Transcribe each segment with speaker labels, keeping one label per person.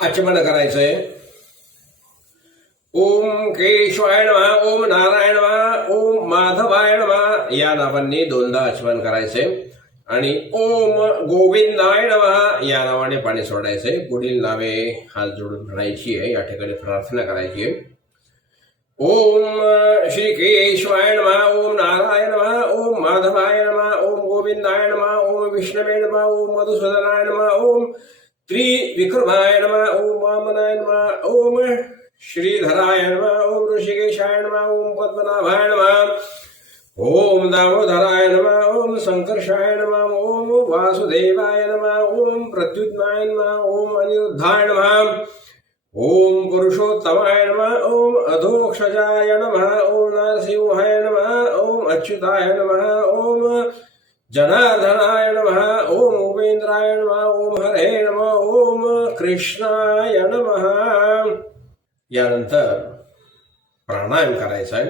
Speaker 1: आचमन करायचंय. ओम केशवायण वा ओम नारायण वा ओम माधवायण वा या नावांनी दोनदा आचमन करायचे आणि ओम गोविंदायण वा या नावाने पाणी सोडायचंय. पुढील नावे हात जोडून म्हणायची आहे या ठिकाणी प्रार्थना करायची आहे. ओम श्री केशवाय नमः ओम नारायण वा ओम माधवाय नमः ओम गोविंदाय नमः ओम विष्णवे नमः ओम मधुसूदनाय नमः ओम त्रिविक्रमाय नम ओम वामनाय नम ओम श्रीधराय नम ओम ऋषिकेशाय नम ओम पद्मनाभाय नम ओम दामोदराय नमः ओम संकर्षाय नम ओम वासुदेवाय नम ओम प्रद्युम्नाय नम ओम अनिरुद्धाय नम ओम पुरुषोत्तमाय नम ओम अधोक्षजाय नम ओम नरसिंहाय नमः ओम अच्युताय नम ओम जनार्दनाय नमः ओम उपेन्द्राय नमः ओम हरे नमः ओम कृष्णाय नमः। यानंतर प्राणायाम करायचा आहे.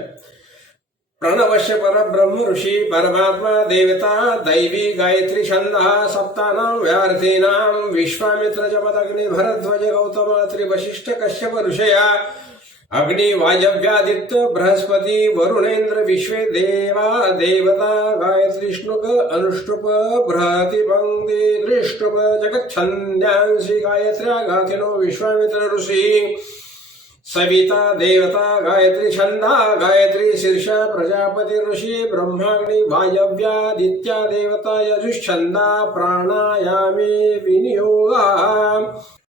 Speaker 1: प्रणवश्य परब्रह्म ऋषी परमात्मा देवता दैवी गायत्री छंदः सप्तानां व्यार्थीनां विश्वामित्र जमदग्नि भरध्वज गौतम त्रिवशिष्ठ कश्यप ऋषया अग्नि वायव्यादित्य बृहस्पती वरुणेंद्र विश्वे देवा देवता गायत्री श्नुक अनुष्टुप बृहति पंक्ति दृष्टुप जगच्छन्द्यांसि गायत्र्या गाथिनो विश्वामित्र ऋषी सविता देवता गायत्री छंदा गायत्री शीर्ष प्रजापती ऋषी ब्रह्माग्नी वायव्यादित्या देवता यजुच्छंदा प्राणायामे विनियोगा।